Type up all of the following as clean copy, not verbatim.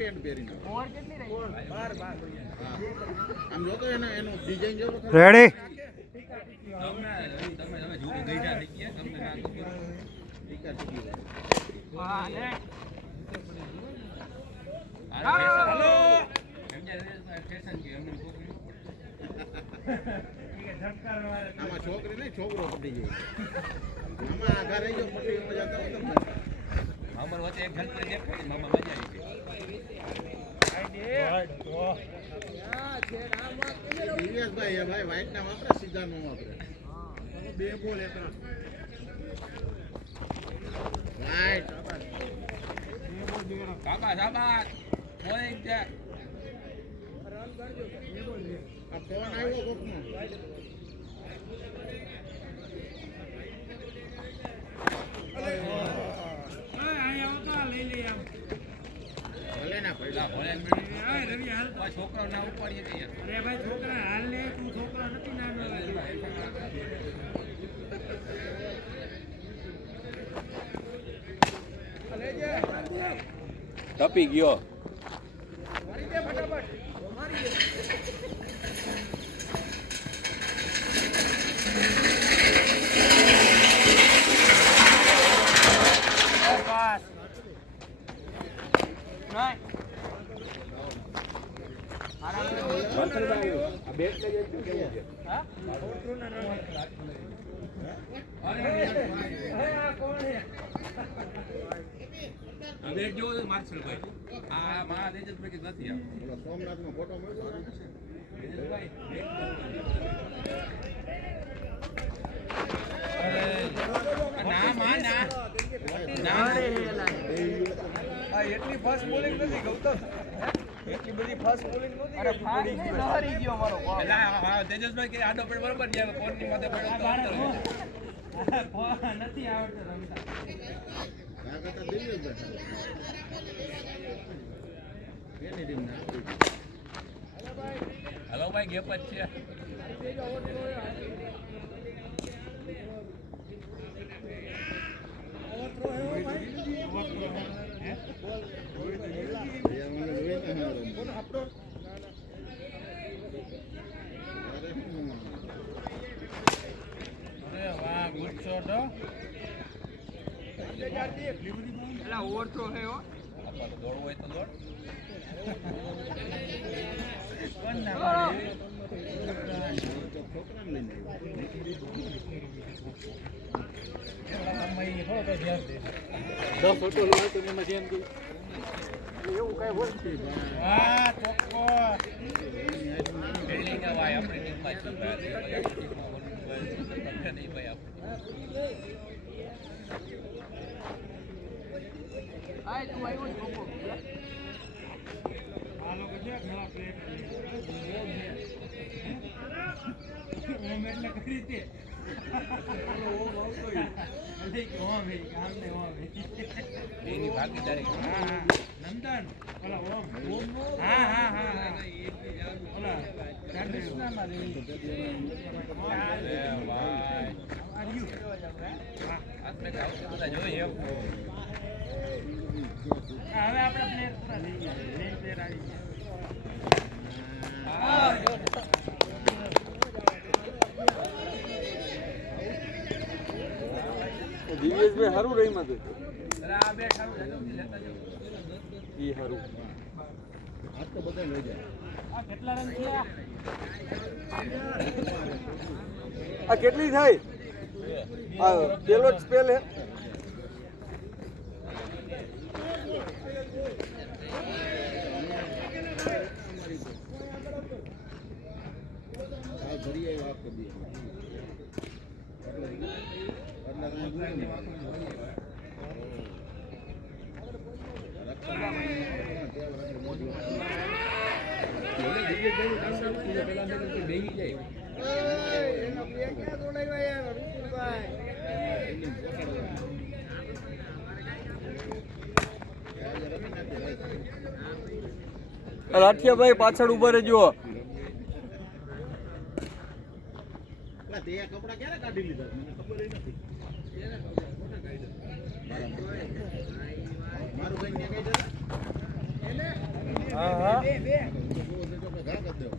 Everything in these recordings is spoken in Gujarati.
પેન્ટ પહેરીને ઓર કેટલી રહી 12 આમ જો તો એનું ડિઝાઇન જો રેડી તમે જુઓ ગઈડા થઈ ગયા તમને ના ખબર ટીકા ટીકી હા લે હાલો ફેશન કે અમને છોકરી આમાં છોકરી નહીં છોકરો પડી જાય આમાં આઘા રહી ગયો પડી મજા તો તમને મામા વચ્ચે એક ઘંટા દેખાય મામા મજા આવી દિવ્યાસભાઈ ભાઈ વ્હાઈટ ના વાપરે સીધા નો વાપરે બે બોલ એકરા વ્હાઈટ કાકા સાબાત બોલિંગ છે આ ફોન આવ્યો કોકનો ભલે ના પડ્યા ભલે છોકરો ના ઉપાડીએ કે યાર અરે ભાઈ છોકરા હાલ લે તું છોકરો નથી નાનો ટપી ગયો મારી દે ફટાફટ મારી દે આ બેટ લઈ જજો કેવું છે હા આ કોણ છે આ બેટ જો માર્શલ ભાઈ આ મા દેજતભાઈ કે નથી આ ઓલો સોમનાથ નો ફોટો મળ્યો દેજતભાઈ ના મા ના ના આ એટલી ફાસ્ટ બોલિંગ નથી ગૌતમ એટલી બધી ફાસ્ટ બોલિંગ નથી અરે ફાસ્ટ નહીં લહરી ગયો મારો બાપ એલા હા તેજસભાઈ કે આડો પેડ બરોબર છે કોણની માથે પડ્યો નથી આવડતો રમતા આ કરતા દિવ્યાસભાઈ એની ટીમ ના હલો ભાઈ ગેપ જ છે વાહ ગુડ શોટ હો એલા ઓવર થ્રો હે હો આપણે દોડવું હોય તો દોડ કોણ ના પાડે છોકરાને લઈને એવું કઈ હોય છે વાહ ચોક્કો બિલ્ડિંગ ભાઈ આપણી ટીમમાં છે ભાઈ નહીં ભાઈ આય તું આવ્યો ને ચોક્કો આ લોકો છે ઘણા પ્લેયર ઓમ એટલે કરી દે ઓમ આવતો અલે કે ઓમ હે કામ ને ઓમ હે એની ભાગીદારી હા નંદન ઓલા ઓમ હા હા હા હા ઓલા કૃષ્ણ માં ભાઈ આર્યુ આપણે કાઉ બધા જોઈએ હવે આપણે પ્લેયર પૂરા થઈ ગયા મેઇન પ્લેયર આવી ગયા દિવ્યેશભાઈ સારું રહી માં આ બે સારું લેતા જો ઈ સારું આજ તો બધા લઈ જાય આ કેટલા રન થયા આ કેટલી થાય આ પેલો જ સ્પેલ હે ભરી આવ્યો આખો દી બેહી જાય એનો બે ક્યાં દોડાવ્યા યાર રૂપુભાઈ રાઠિયાભાઈ પાછળ ઉભા રહેજો તે કપડા ક્યારે કાઢી લીધા મને ખબર નથી મારું ભાઈ ને કઈ જતા એને હા હા તો આપણે ઘા કરી દેવો.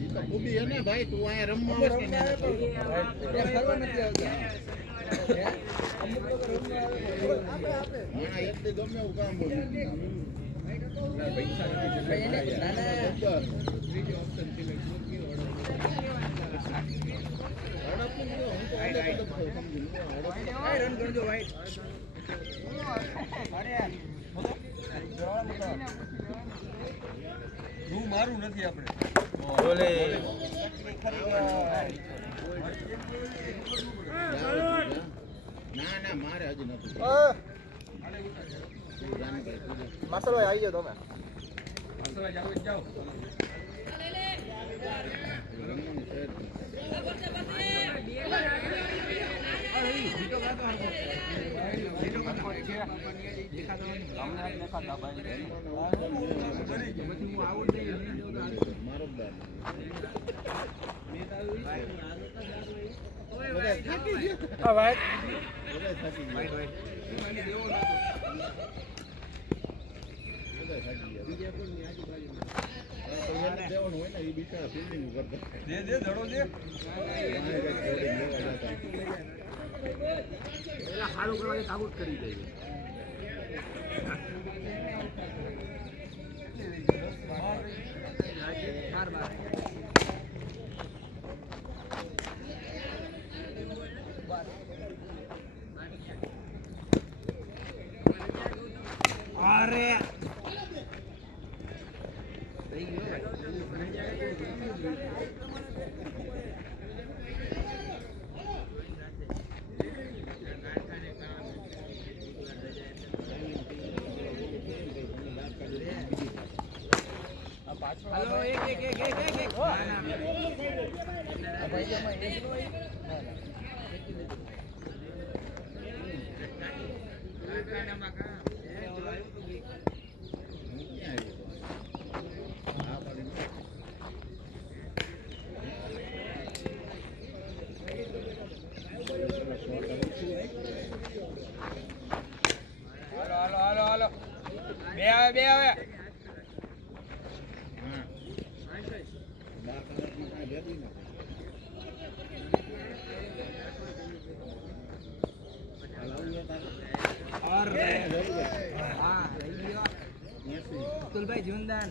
ઈ તો ખૂબી હે ને ભાઈ, તું અહીંયા રમવા આવસ કે ના? ફરવા નથી આવતા. માણા એક દી ગમે એવું કામ બોલું. રન કરજો ભાઈ. હું મારું નથી આપણે. બોલે ના ના મારે હજી નથી. માસ્ટર ભાઈ આવી જાઓ તમે. જાઓ. હા ભાઈ દેવાનું હોય ને એ બિચારા ફિલ્ડિંગ કરતા. દે દે ધડો દે. પેલા સારું કરવાની તાબૂત કરી દઈએ. અરે હાલો એક હાલો બે આવે અતુલભાઈ જીવનદાન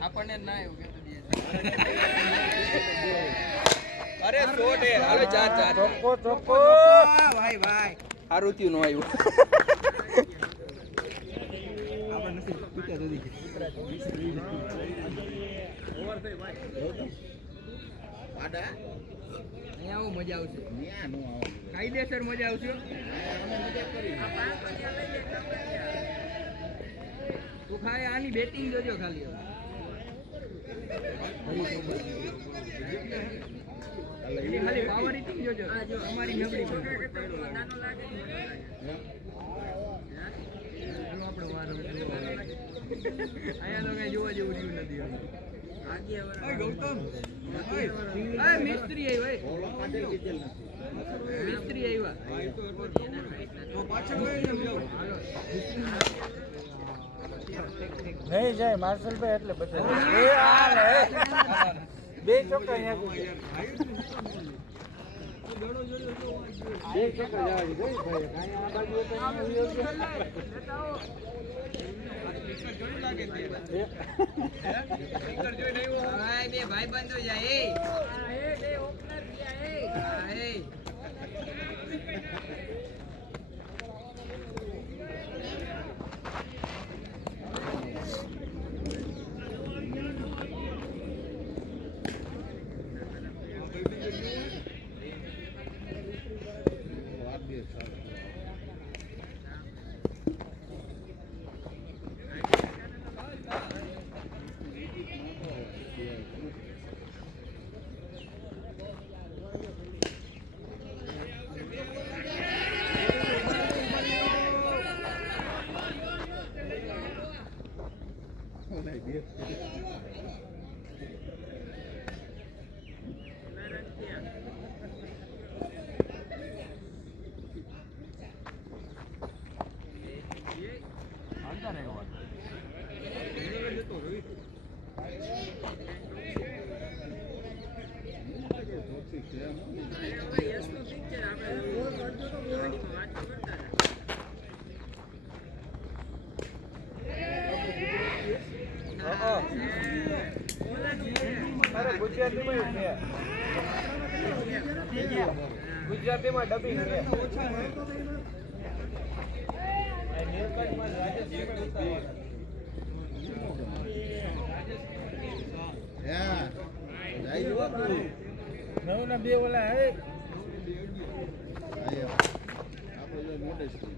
આપણને ના એવું કે અરે શોટ હે હાલો ચાર ચોખ્ખો ભાઈ સારું થયું નો આવ્યું આપણે નથી પીતા સુધી પાડા અહીંયા આવો મજા આવશે ન્યા નો આવો. કાયદેસર મજા આવશે તું ખાય આની બેટિંગ જોજો ખાલી હવે ખાલી પાવર હિટિંગ જોજો અમારી નબળી હાલો આપણે વારો અહીંયા તો કઈ જોવા જેવું રહ્યું નથી ગૌતમ મિસ્ત્રી આવ્યા પાટેલ કીધેલ નથી. મિસ્ત્રી આવ્યા તો પાછળ વહી જાઓ. નહીં જાય માર્શલભાઈ એટલે બધા એ હાલ હે બે ચોક્કર બે ચોક્કર જવા દીધો ભાઈ કાંઈ આ બાજુ હતો અહીંયા બે ભાઈ બંધો જાય વાત બે સારું. ઠીક છે એમ. અરે ગુજરાતીમાં છે. ગુજરાતીમાં ડબિંગ છે. હા જાય જો તું. નવ ના બે ઓલા હે આપણે જો મોડેસ્ટી.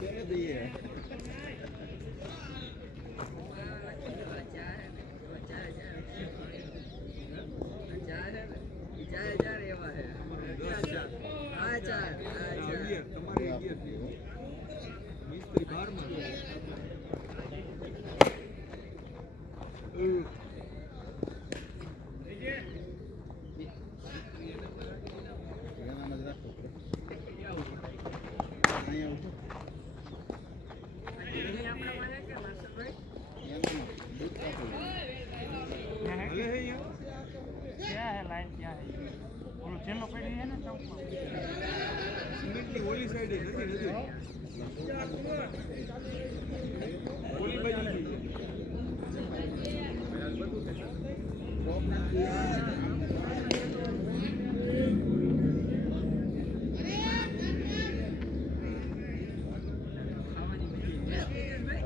કેને દઈએ એનામાં જ રાખો. અહીંયા ઉભો. એનામાં દૂધ આપો. ક્યાં હે લાઈન ક્યાં હે ઓલો છેલ્લો પડી હે ને ચંપો સિમેન્ટની ઓલી સાઈડે નથી. ઓલી બાજુ છે.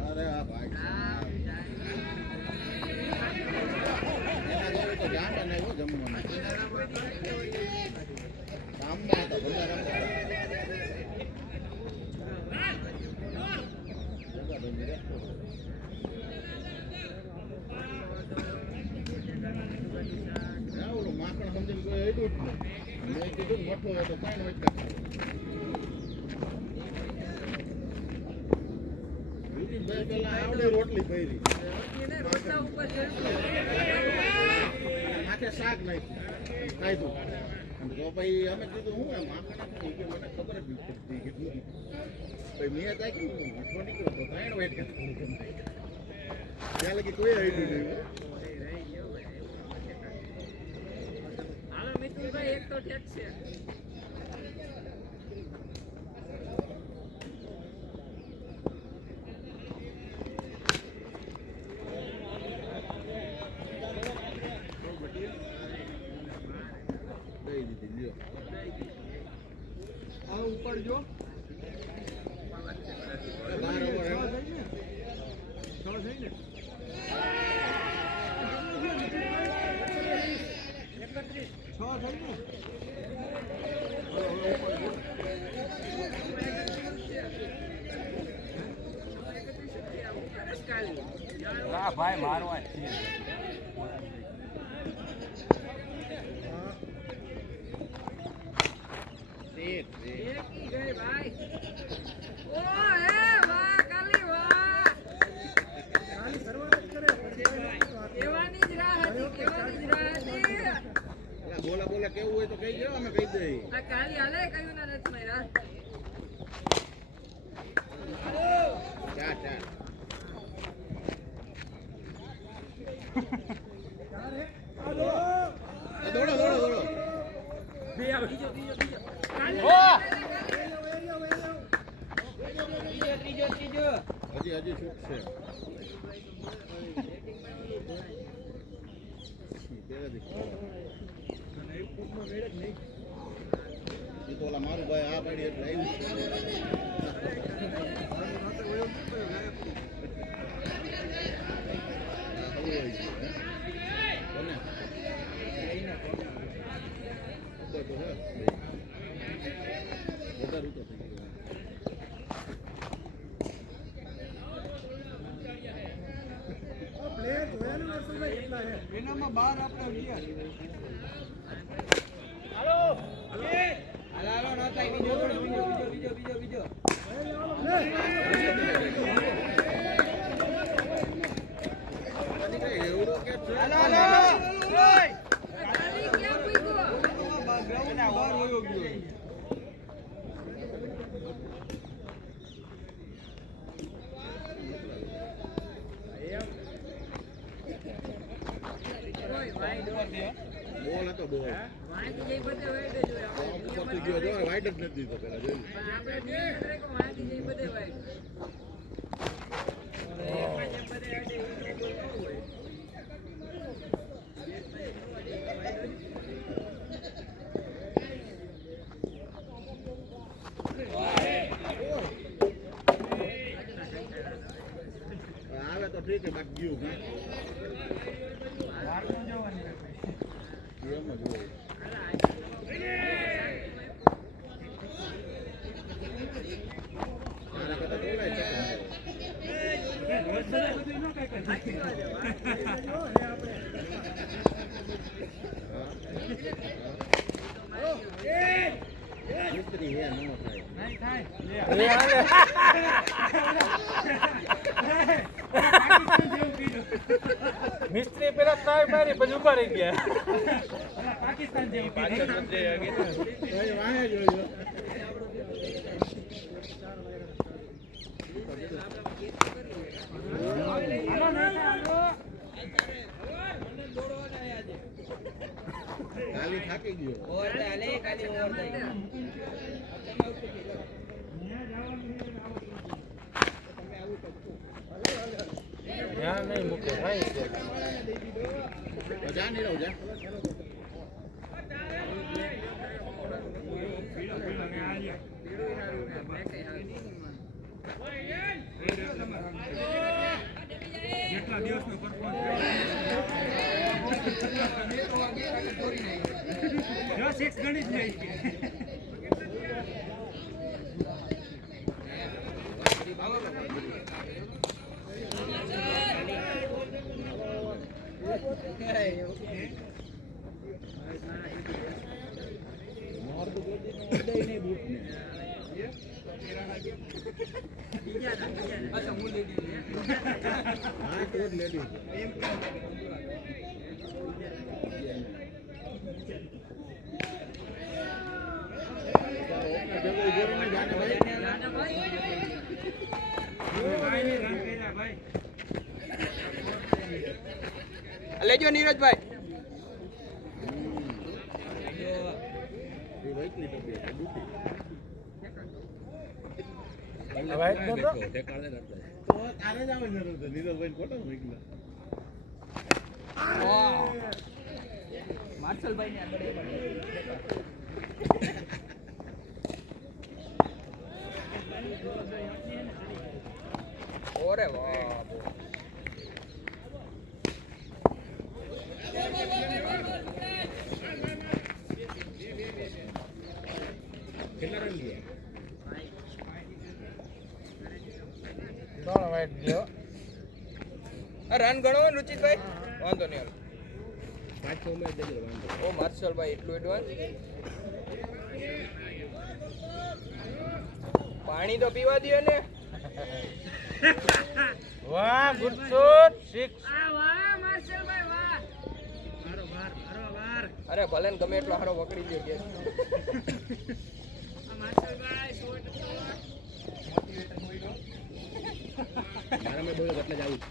અરે આ ભાઈ એના ઘરે તો જામે નહીં હો જમવાનું. કામમાં હતા બધા રમતા. જગા ધંધી રાખો. ના ઓલું માખણ સમજીને કોઈ હેડ્યું જ નહીં. મેં કીધું ને મઠો હોય તો કાંઈ નો એટલા ખાવ. વિજયભાઈ પેલા આવડી રોટલી ભરી માથે શાક નાખ્યું ખાધું. તો પછી અમે કીધું હું એમ માખણ આપું કે મને ખબર જ નથી પડતી. પછી મેં તાક્યું મઠો નીકળ્યો તો 3 વાટકા ત્યાં લગી કોઈ હેડ્યું નહીં. એક તો ઠેક છે. દઈ દીધી લ્યો. આ ઉપર જો. 12 over એમ. થઈ ને. હા ભાઈ મારવા છે એક એકી ગઈ ભાઈ. ઓ હે વાહ કાલી વાહ. કેવાની જ રાહ હતી, કેવાની જ રાહ હતી. બોલા બોલા કેવું હોય તો કહી જાઓ અમે કહી દઈએ. આ કાલી હાલે કયું ના નથી માર્યા. ચાર દોડો દોડો દોડો. હજી હજી છૂટશે. એ તો ઓલા મારું ભાઈ આ પાડી એટલે એનામાં 12 આપણે 11. હાલો નતા બીજો. એવડો કે કાલી ક્યાં પૂગ્યો? ગ્રાઉન્ડ બહાર હોયો ગયો. બધે વાઈડ જ હોય. આપણે ઉપરથી ગયો જો વાઈટ જ નથી દીધો પેલા જોયું પણ આપણે નિયમ રાખો વાંચી જાય બધે વાઈડ. એમાં જે બધે વાઈડ એ નો હોય. આવે તો ઠીક છે બાકી ગયું વારનું જોવાની હોય. એમ જ હોય આના કરતા બોલાય છે રોજ બધા બધું ન કાંઈ સાચી વાત છે, વાત કરી લો ને આપણે. મિસ્ત્રી હે ન થાય નહીં થાય. એ હાલે. પાકિસ્તાન જેવું કીધું. મિસ્ત્રી પેલા તાય મારી પછી ઉભા રહી ગયા. ઓલા પાકિસ્તાન જેવું કીધું. તો એ વાહે જોયો હાલો ને, હાલો. કાલી થાકી ગયો ત્યાં નહીં મૂકે ભાઈ છે. તો જા નહીં રહું જા જેટલા દિવસનો પરફોર્મન્સ જો 6 ગણી જ નહીં કે મોર તો કોઈ ઉડે નહીં બૂટ ને હા તો જ લેડી ભાઈ રન કર્યા ભાઈ. લેજો નીરજભાઈ. એ વૈકલી તબિયત દુખી વાઈટ નતો? તો તારે જ આવે જરૂર છે નીરજભાઈ ખોટો વૈકલા માર્શલભાઈ ને આગળ ઓરે વાહ કેટલા રન ગયા 3 વાઈટ ગયો. રન ગણો રુચિતભાઈ વાંધો નહીં. 5-6 મેચ દેજો વાંધો ઓ માર્શલભાઈ એટલું એડવાન્સ. પાણી તો પીવા દો ને. વાહ ગુડ શોટ 6. આ વાહ માર્શલભાઈ વાહ. અરે ભલે ને ગમે એટલો હારો વકડી ગયો કે આ માર્શલભાઈ શોટ તો મારા મેં બોલ્યો એટલે જ આવું જ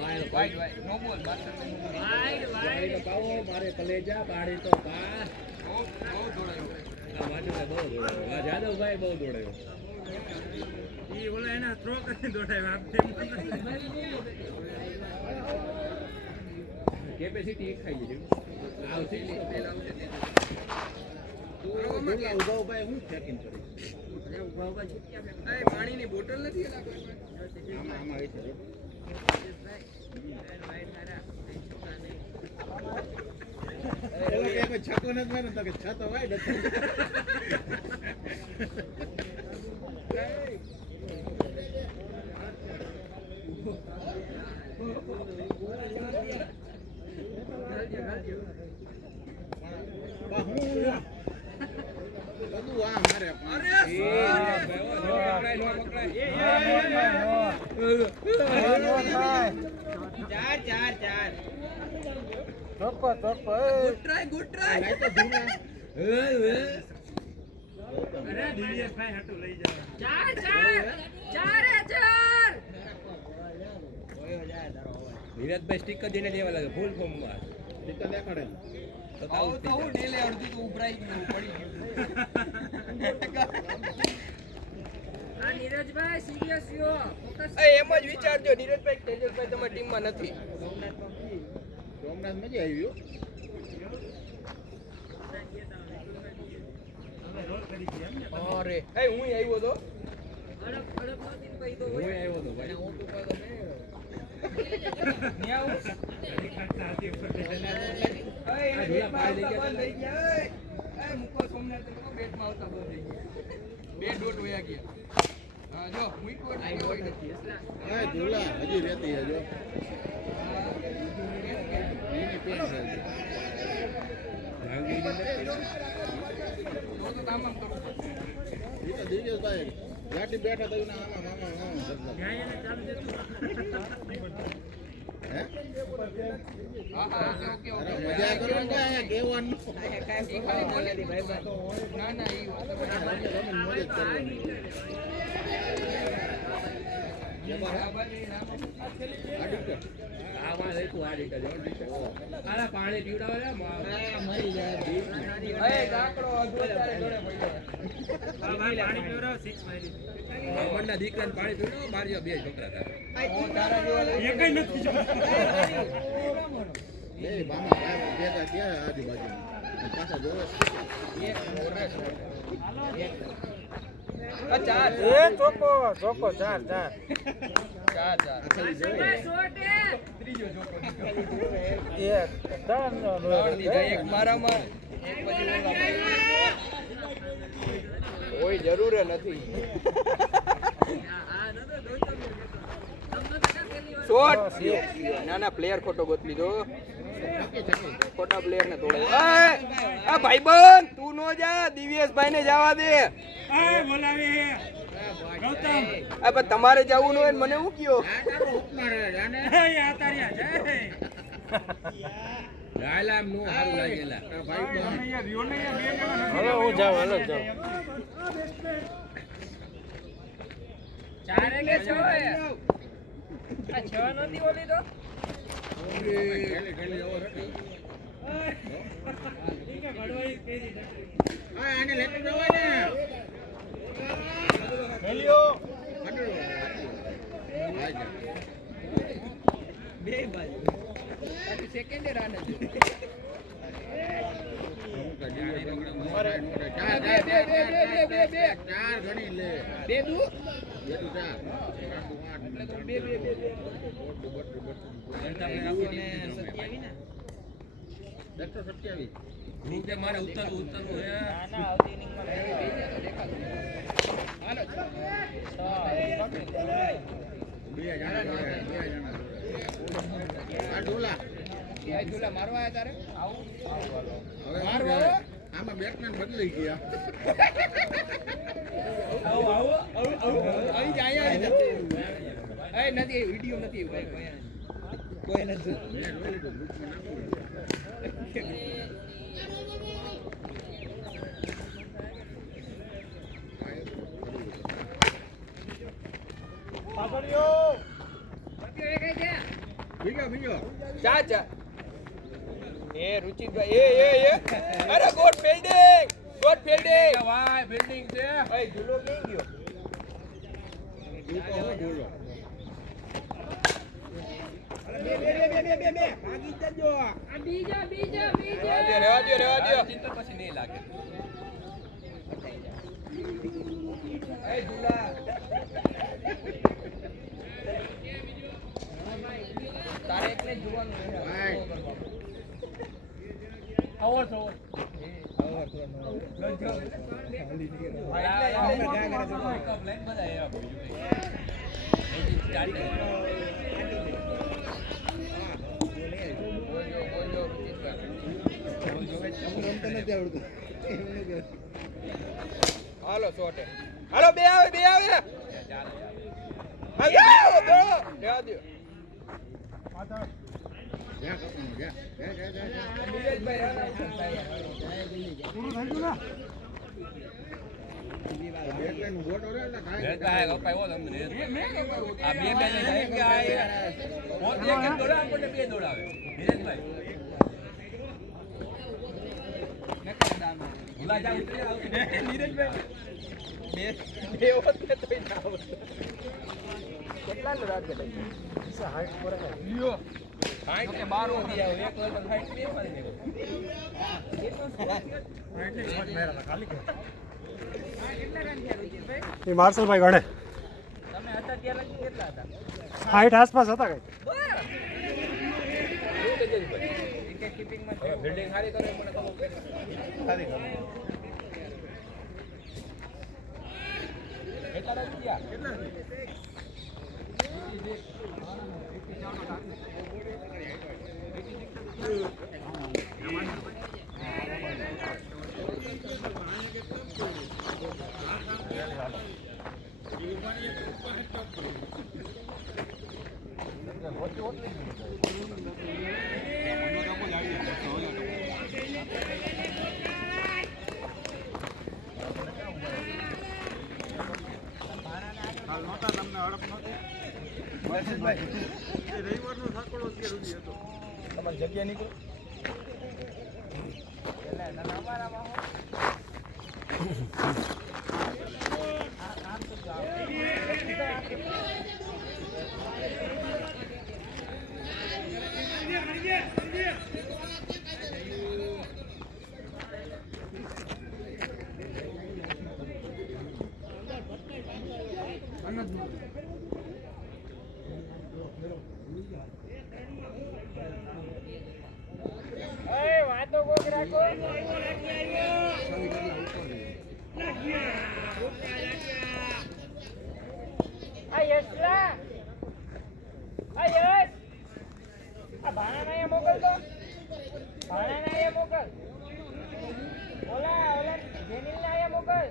વાઈડ વાઈડ નો બોલ વાઈડ વાઈડ પાવો મારે કલેજા પાડી તો પા બહુ દોડાયું. આ વાજુભાઈ બહુ દોડાયો આ જાદવભાઈ બહુ દોડાયો ઈ ઓલા એના થ્રો કરીને દોડાવ્યા. કેપેસિટી ખાઈ ગઈ આવતી તો પેલા આવશે તું જેટલા ઉભા ઉભા હું ફેકીને પડી પાણીની બોટલ નથી એના કોઈ પાસે? આમાં આમાં આવી છે પેલા કે કોઈ છક્કો નથી માર્યો તો કે છ તો વાઈડ હતો બધું આ મારે ગુડ ટ્રાય. અરે દિવ્યેશભાઈ હાટુ લઈ જાવ. ચાર ચારે ચાર ધીરજભાઈ સ્ટીકર દઈને દેવા લાગે ફૂલ ફોર્મમાં ટીકા દેખાડે ને. આવું તો હું ડેલે અડધું તો ઉભરાઈ ગયું પડી ગયું આ નીરજભાઈ સિરિયસ છો ફોકસ એમ જ વિચારજો નીરજભાઈ તેજસભાઈ તમારી ટીમમાં નથી સોમનાથ મજા આવી હો. અરે એ હું આવ્યો તો અડપ અડપ નોતી કહી દો હું આવ્યો તો ભાઈ હું તો પાછો ન્યા એ બેટમાં આવતા બંધ થઈ ગયા એ મુકો સોમનાથ તો બેટમાં આવતા બંધ થઈ ગયા બે ડોટ વયા ગયા હા જો મુકો હા ઝૂલા હજી રહેતી હે જો. એની પેન છે. તો તામમ કરો એ તો દિવ્યેશભાઈ ગાડી બેઠા તો એના આમાં મામા મામા કરતા. હે? હા હા ઓકે અરે ઓકે મજા કરો ને કાંઈ કહેવાનું. એ ખાલી બોલે દી ભાઈ ના ના એ વાત રમીને મોજ જ કરવાની. ગાડી કર. આમાં લઈશું આ રીતે આલા પાણી પીવડાવે રે મરી જાય. એ કાકડો અધોતારે જોડે પડ્યો મામણના દીકરાને પાણી પીવડાવો બાર જેવા બે છોકરા હતા હું તારા જેવા લઈ બે મામા ભાઈ ભેગા ત્યાં આજુબાજુ પાછા જોવે ચાર એ ચોકો ચોકો ચાર ચાર ચાર ચાર માર્શલભાઈ શોર્ટ હે ત્રીજો જોકો એ ત્રણ નો ત્રણ દીધા એક મારામાં એક પછી ઓલામાં કોઈ જરૂર નથી આ નતો દોસ્તો તમને તો પેલી વાર શોટ ના ના પ્લેયર ખોટો ગોત લીધો ખોટા પ્લેયર ને તોડે આ ભાઈબંધ તું નો જા દિવ્યેશભાઈ ને જવા દે આ પણ તમારે જવું ન હોય ને મને હું કયો ગાયલા નું સારું લાગેલા હવે હું જાઉં હાલો જાઉં ચારે કે છો હે આ છ નતી ઓલી તો આને લેતી જવાય ને. બે બાજુ સેકન્ડ રાન જ ચાર ગણી લે. બે દુ બેઠું ચાર. બે એકસો 27. હું કે મારે ઉતરવું હે આવતી ઇનિંગમાં હાલો બે જણા જોડે, બે જણા જોડે. આ ઢોલા. એ ઝૂલા મારવા આયા તારે હવે શું મારવા કહેવાય? આમાં બેટ્સમેન બદલાઈ ગયા. અહીં જાય એ નથી વિડિયો નથી કોઈ નથી મેં જોયું હતું, ગ્રુપમાં નાખ્યું. કે કે છે બીજો ચા ચા એ રુચિતભાઈ એ અરે ગોડ ફિલ્ડિંગ વાય બિલ્ડિંગ છે એ ઝૂલો ક્યાં ગયો ગ્રુપ હું ઢોલો. આ બીજા રેવા દો ચિંતા પછી નહીં લાગે એ ઝૂલા તારે એકને જ જોવાનું છે ભાઈ. હાલો શોર્ટ હાલો બે આવે રેવા દો જા કપનું, જા. જા. નીરજભાઈ બેટમેનનું બોટ ઓરે એટલે થાય. આ બે બે ને જાય કે આ પોતે એક જ દોડાવે આપણને બે દોડાવે ધીરજભાઈ ભૂલા જા ઉતરી આવ નીરજભાઈ બે વખત તોય ના આવડે. કેટલા નો રાત ગયો? 60 પર લ્યો. 60 કે 12 ઓધી આવ એક વખત 60 બે મારી દેવો. એ માર્શલભાઈ ગણે તમે હતા ત્યારે કેટલા હતા? 60 આસપાસ હતા કઈ. વિકેટ કીપિંગમાં બિલ્ડિંગ સારી કરે મને ખબર પડે સારી કરે કેટલા રૂપિયા કેટલા તમારી જગ્યા નીકળો. વાતો કોક રાખો. આ યશલા આ યશ આ ભાણાને અહીંયા મોકલ તો ભાણાને અહીંયા મોકલ ઓલા જેનિલને અહીંયા મોકલ.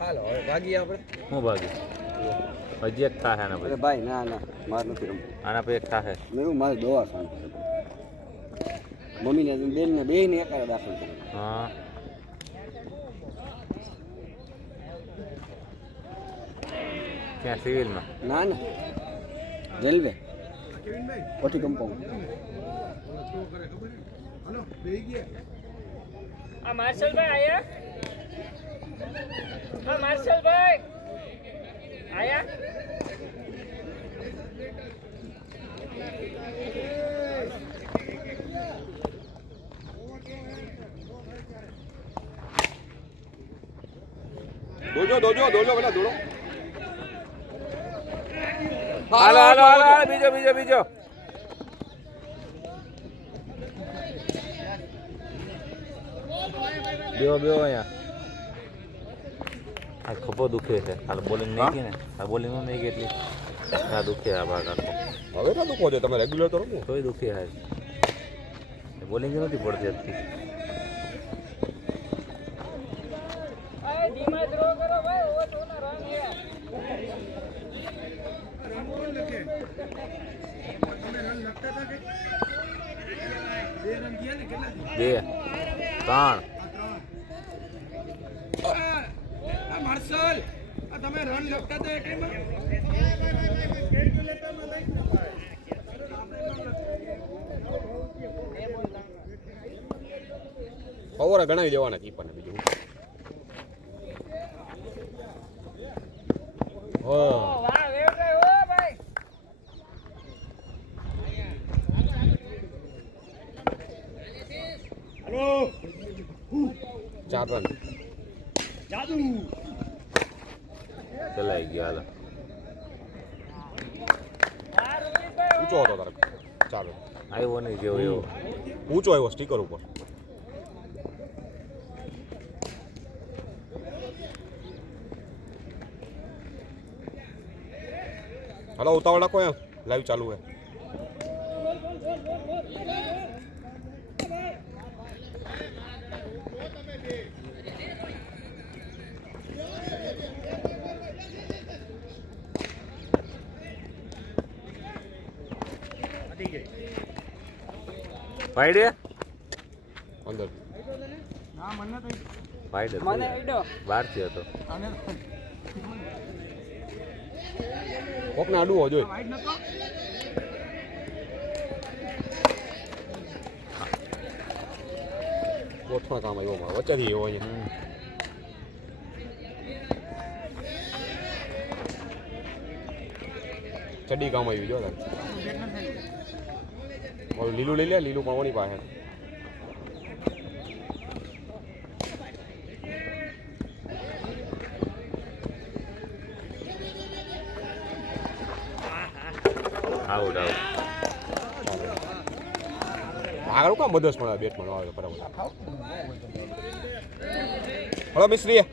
હાલો હવે ભાગીએ આપણે. હું ભાગી હજી એક થાય આના પછી ભાઈ ના ના માર નથી રમવું. આના પછી એક થાય મેં મારે દવા ખાવી. મમ્મીને બેનને બેયને એકારે દાખલ કરી. હા ક્યાં સિવિલમાં ના ના રેલવે ઓટી કમ્પાઉન્ડ. આ માર્શલભાઈ આયા? હા માર્શલભાઈ આયા? દોજો દોજો દોજો પેલા દોડો હાલો હાલો હાલો બીજો બીજો બીજો બેવો બેવો અહીંયા આ ખભો દુખે છે હાલ બોલિંગ નહીં ગઈ ને આ બોલિંગમાં નહીં ગઈ એટલી આ દુખે આ ભાગ આખો હવે ના દુખો છે તમે રેગ્યુલર તો રમો તોય દુખે હાલ બોલિંગ નથી પડતી હતી અરે ધીમા થ્રો કરો ભાઈ ઓ તો ના રન હે. બે ત્રણ માર્શલ આ તમે રન લખતા તો એકમાં ઓવર ગણાવી દેવાના કીપરને બીજું વાહ વેવ ગઈ ઓ ભાઈ. ચાર રન ચલાઈ ગયો હાલો ઊંચો હતો તારે ચાર રન આવ્યો નહીં જેવો એવો ઊંચો આવ્યો સ્ટીકર ઉપર હલો ઉતાવળ રાખો એમ લાઈવ ચાલુ હે પાડે અંદર પાડે મને આઈડો બહારથી હતો કોકને અડવો જોઈએ ગોઠવા કામ આવ્યો મારો વચ્ચેથી એવો અહીંયા ચડી કામ આવ્યું જો તારે લીલું લઈ લે લીલું પણ ઓની પાસે આઉટ આઉટ આગળ કામ બધસ પણ બેટમાં આવે બરાબર હલો મિસ્ત્રી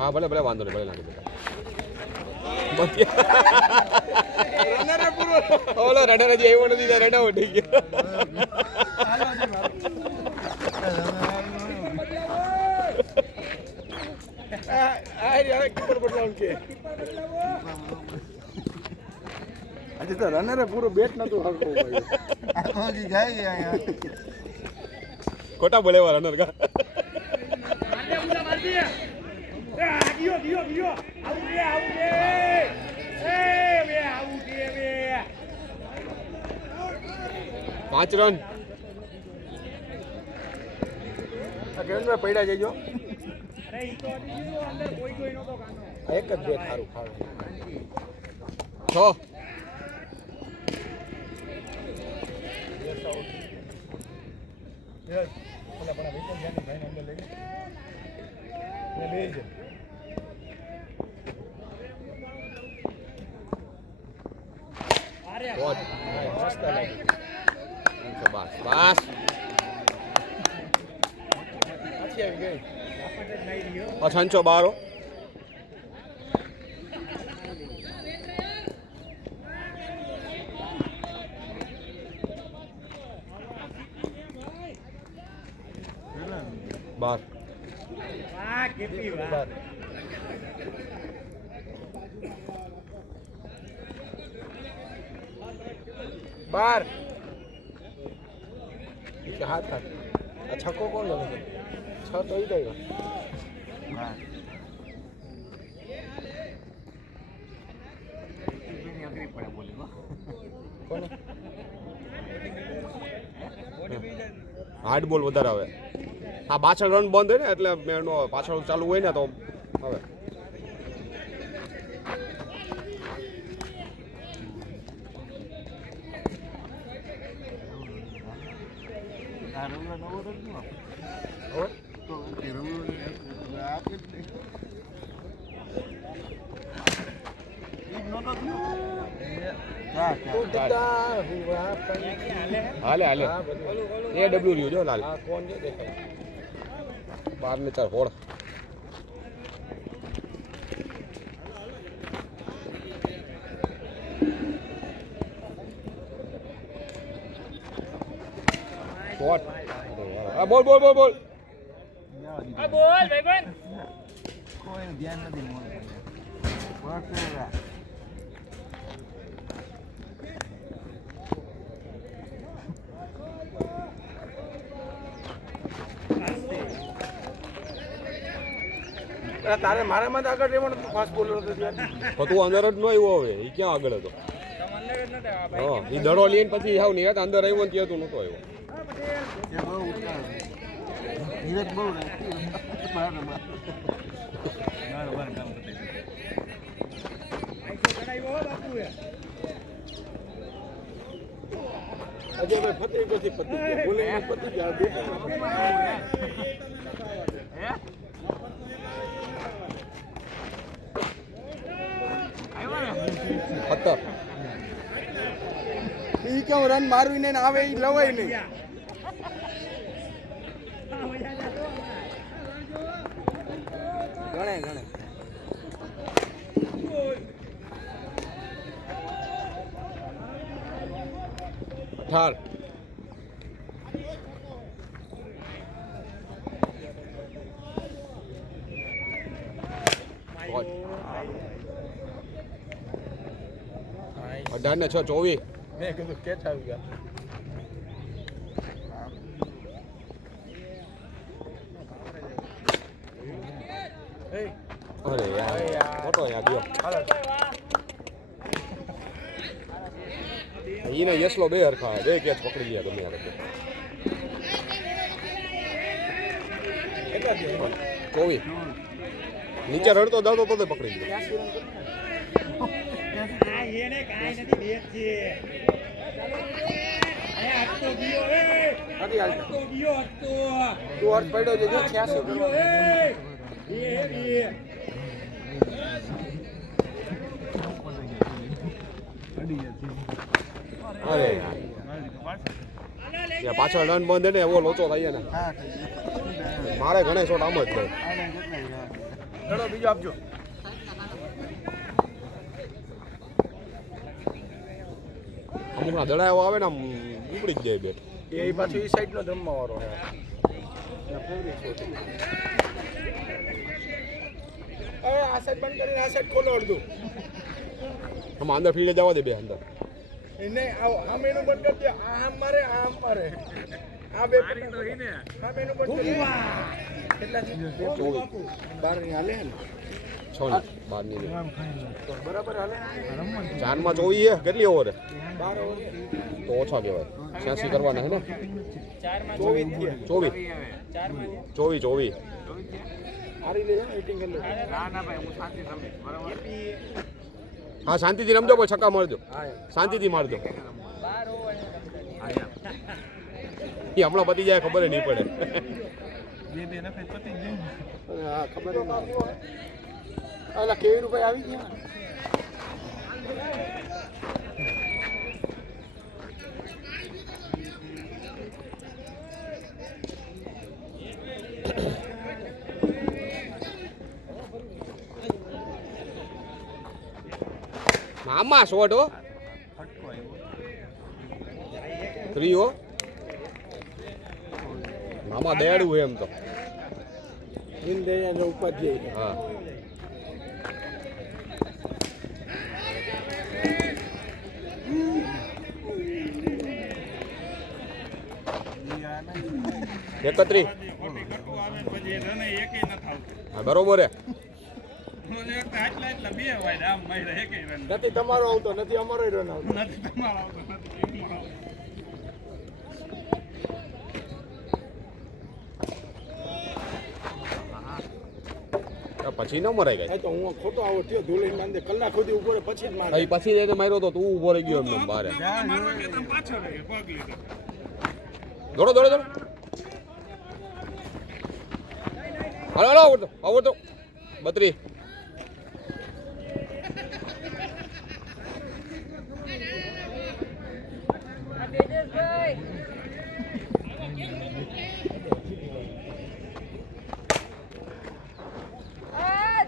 હા ભલે ભલે વાંધો નહીં ભલે લાગે ઓલો રડર હજી આવ્યો નથી રડા ઉઠી ગયો આજે તો રનરે પૂરો બેટ નતું હરખું ભાઈ ખોટા બોલેવા રનર કા પાંચ રન કેન્દ્ર પડ્યા જઈજો એક જ બે સારું ખાવું છ બસ છંચો બારો બાર બાર હાથ હાથ આ છક્કો કોણ લગે છ તો ઈ ગયો હાર્ડ બોલ વધારે આવે હા પાછળ રન બંધ હોય ને એટલે એનો પાછળ ચાલુ હોય ને તો હવે હાલે હાલે એ ડબલ્યુ રહ્યું જો લાલ કોણ છે દેખાય 12 ને 4 હોળ શોટ આ બોલ બોલ બોલ બોલ આ બોલ ભાઈબંધ કોઈ ધ્યાન નથી તારે મારામાં આગળ રહેવાનું ફાસ્ટ બોલર હતો તો તું અંદર જ ન આવ્યો હવે એ ક્યાં આગળ હતો હા એ દડો લઈને પછી હાવ નિયત અંદર આવ્યો ને ત્યાં તું નતો આવ્યો અજયભાઈ ફતેહ પછી પતી બોલિંગ પતી ગયા સત્તર ઈ કેવું રન મારવીને આવે ઈ લવાય નહીં ગણે ગણે 18 18 ને 6 24. મેં કીધું કેચ આવી ગયા. અરે યાર મોટો યાર ગયો. એને યસલો બે હરખા બે કેચ પકડી ગયા તમે યાર. કેટલા થયા? 24. નીચે રડતો દાવતો તો પકડી ગયો. એને કાંઈ નથી બેચ છે હટતો ગયો નથી હાલતો. હટતો ગયો હટતો તું અર્થ પડ્યો છે જો 86 ગયો કરવા. અરે યાર પાછળ રન બંધ ને એવો લોચો થાય ને. મારે ઘણા શોટ આમ જ થાય. ચલો બીજો આપજો. અમુકના દડા એવો આવે ને આમ ઉપડી જ જાય બેટ. એ પાછું ઈ સાઈડ નો રમવા વાળો છે. હવે આ સાઈડ બંધ કરીને આ સાઈડ ખોલો અડધું. આમાં અંદર ફીલ્ડે જવા દે બે અંદર. એને આમ એનું બંધ કરી દે. આમ મારે આમ મારે આ બે આમ એનું બંધ કરી દે. કેટલા છે? 24. 12 ની હાલે ને 6 ની 12 ની તો બરાબર હાલે. 4 માં 24 છે. કેટલી ઓવર 12 ઓવર તો ઓછા કહેવાય. 86 કરવાના હે ને. 24 થયા. 24. હારી લે મીટિંગ કરી લે. હા શાંતિથી રમજો પછી છક્કા મારજો. હા શાંતિથી મારજો. એ હમણાં પતી જાય ખબર નહીં પડે. હા ખબર નથી. અલા કેવી રૂપિયા આવી ગયા. મામા શોટ હો 3 હો. મામા દયાળુ હોય એમ તો. દીનદયાળ ઉપાધ્યાય. હા એકત્રીસ. હા બરોબર હે. નથી તમારો આવતો નથી અમારો રન આવતો. પછી ન મરાઈ ગઈ. તો હું ખોટો આવો થયો ધૂળી માંદે કલાક સુધી ઉભો રહે પછી જ મારે. પછી એને માર્યો તો તું ઉભો રહી ગયો એમને બહાર. દોડો દોડો દોડો. હાલો હાલો આવડતો 32. તેજસભાઈ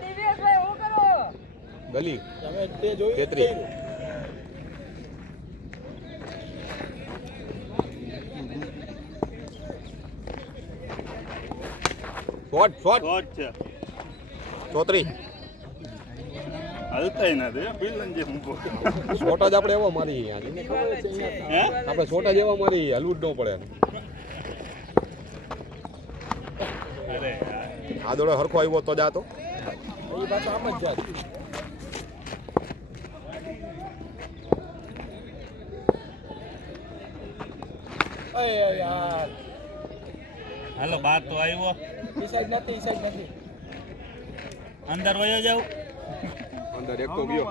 દિવ્યેશભાઈ હું કરો ગલી તમે તે જોયું 33. શોટ 34. હલતાય નથી બિલન જે મૂકો શોટ જ આપણે એવો મારી આપણે શોટ જ એવા મારી હલવું જ ન પડે. આ દોડો હરખો આવ્યો તો જાતો. એ પાછો આમ જ જાત. અય યાર હાલો બાર તો આવ્યો ઈ સાઈડ નથી અંદર વયો જાવ અંદર એક તો ગયો.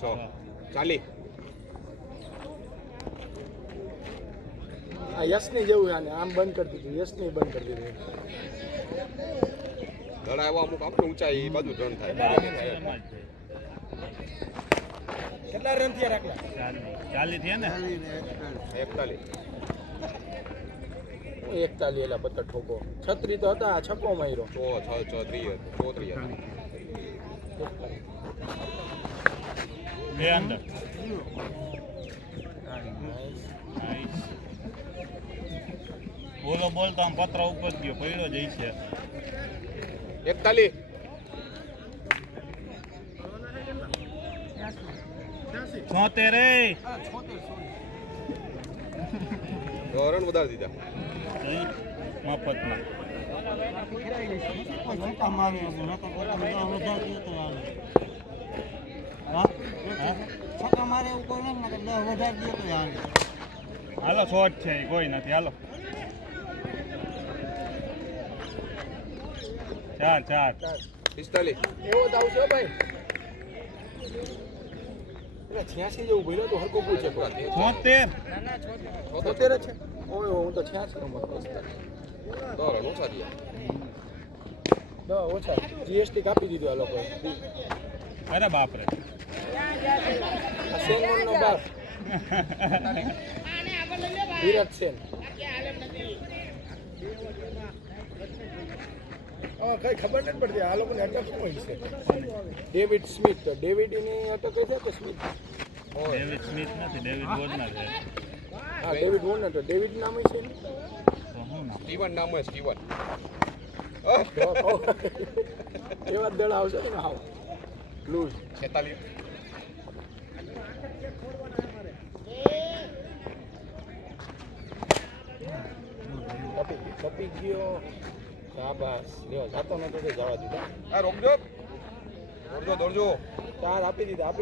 છ 40. આ યશની જેવું આને આમ બંધ કરી દીધું. યશની બંધ કરી દીધું. દડા એવા અમુક આપણે ઊંચાઈ એ બાજુ રન થાય. કેટલા રન થયા રાખલા? 40 થયા ને 41. 41 એલા પત્તર ઠોકો 36 તો હતા, આ છક્કો માર્યો. 34 બે અંદર બોલો બોલ તો આમ પત્ર ઉપર ગયો પડ્યો જ છે 41 છોતેર રે રન વધારી દીધા મફતમાં હાલો શોર્ટ છે ઈ કોઈ નથી હાલો 4 45 એવો જ આવશે હો ભાઈ. એટલે 86 જેવું બોલ્યો તો હરકો પૂછે 76 76 છે. ઓય હું તો 86 નંબર તો રન ઓછા થયા. ઓછા જીએસટી કાપી દીધું આ લોકોએ. અરે બાપરે આ સેનમનનો બાપ વિરાટ સેન. કઈ ખબર નથી પડતી આ લોકોને અટક શું હોય છે. ડેવિડ સ્મિથ તો ડેવિડ ની અટક કઈ છે કે સ્મિથ? ડેવિડ સ્મિથ નથી ડેવિડ વોર્નર છે હા ડેવિડ વોર્નર તો ડેવિડ નામ છે ને. તો શું નામ સ્ટીવન નામ હોય સ્ટીવન. એવા દળ આવશે ને હાવ લૂઝ. 46 કપી ગયો. શાબાશ લ્યો જાતો નતો તો જવા દીધા. આ રોકજો દોડજો 4 આપી દીધા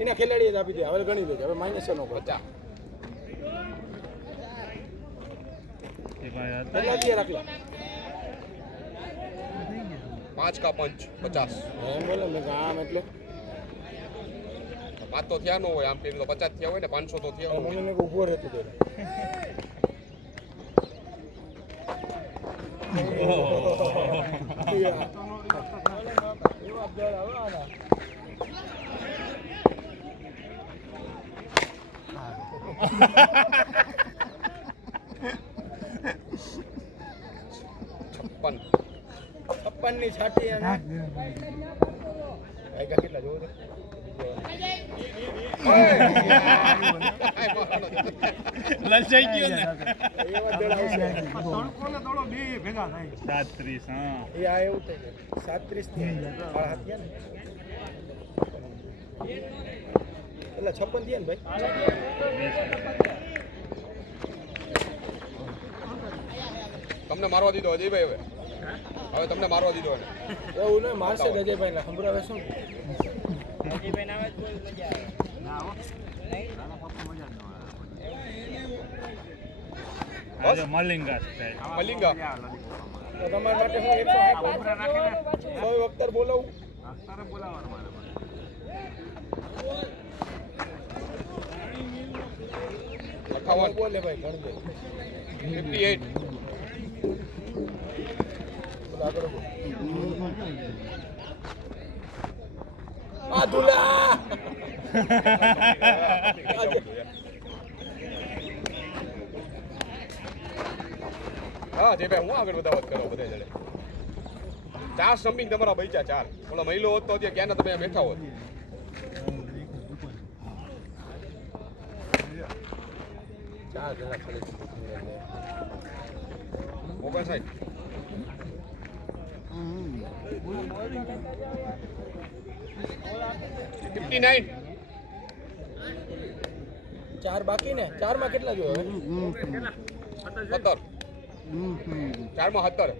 એના ખેલાડીએ જ આપી દીધા. હવે ગણી દેજો હવે માઇનસ નો કરો. 50 એ ભાઈ હતા કેટલા દીએ રાખલા 5 કા પંચ 50. એમ બોલે મેં આમ એટલે 5 તો થયા ન હોય આમ પેલું તો 50 થયા હોય ને 500 તો થયા હોય. મમ્મીને ઊભો રહેતો તો છપ્પન ની છાટી અને ભાઈ કેટલા જોવો લલચાઈ ગયો ને એવા દળ આવશે. 37 હા એ આ એવું થઈ જાય 37 થી થયા ને એટલે 56 થયા ને ભાઈ. તમને મારવા દીધો અજયભાઈ હવે તમને મારવા દીધો એને. એવું નહીં મારશે જ અજયભાઈ ને સંભળાવે શું. આજે મલિંગા સ્ટાઈલ મલિંગા તો તમારા માટે હું 100 વખત બોલાવું. અઠાવન બોલે ભાઈ ગણ દે 58 બોલ આગળ બોલ. આ દુલા હા જે ભાઈ હું આગળ વધાવત કરો બધે જડે 4 સ્ટમ્પિંગ તમારા બચ્યા 4. ઓલા મહિલો હોત તો ત્યાં ક્યાં તમે બેઠા હોત. ચાર જણા ખાલી 59 59 ચાર બાકી ને 4 માં કેટલા જોયો 17 4 માં 17.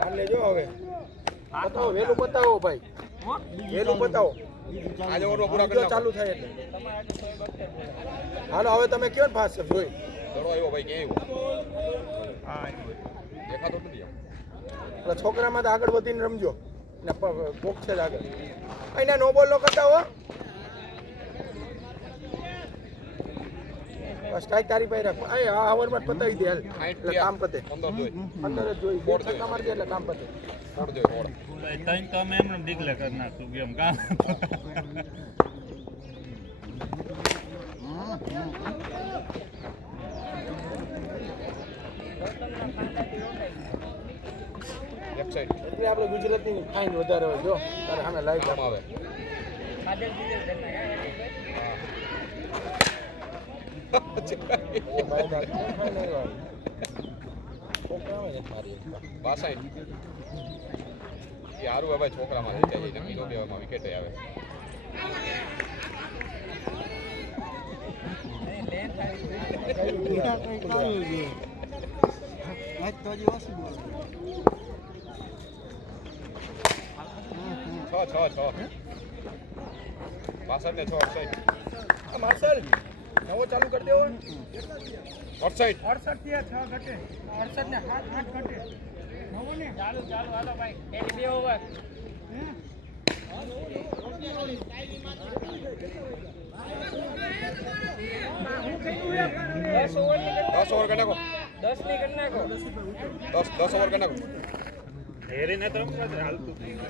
હાલ લેજો હવે બતાવો વેલું બતાવો ભાઈ વેલું બતાવો આજે ઓવરનો પૂરા કરી બીજો ચાલુ થાય એટલે હાલો હવે તમે કયો ને ફાસ્ટ જોઈ દડો આવ્યો ભાઈ ક્યાં આવ્યો દેખાતો નથી આમ. એટલે છોકરામાં તો આગળ વધીને રમજો ને પોક છે જ આગળ અહીંયા નો બોલ નો કરતા હો સ્ટ્રાઇક તારી પાસે રાખ આ આવરમાં પતાવી દે હાલ એટલે કામ પતે 15 જોઈ અંદર જ જોઈ બે છક્કા મારી દે એટલે કામ પતે ફોડ જોઈ ફોડ. તઈ તો અમે એમને ડિક્લેર કરી નાખશું ગેમ કામ એક સાઈડ એટલે આપણે ગુજરાતની ફાઇન વધારે હોય જો તારે સામે લાઈટ આમ આવે બાસાઈ એ હારું હવે છોકરામાં જઈ જાય નક્કી નો કહેવામાં વિકેટ આવે છ બાસઠ ને 6 અડસઠ માર્શલ નવો ચાલુ કરી દેવો 68 68 થી 6 ઘટે 68 ને 8 ઘટે નવો ને ચાલુ હાલો ભાઈ એની 2 ઓવર હું કીધું 10 ઓવર 10 ઓવર કરી નાખો 10 ની કરી નાખો 10 ઓવર કરી નાખો હેરીને તો રમવા દે, હાલતું જ નહીં.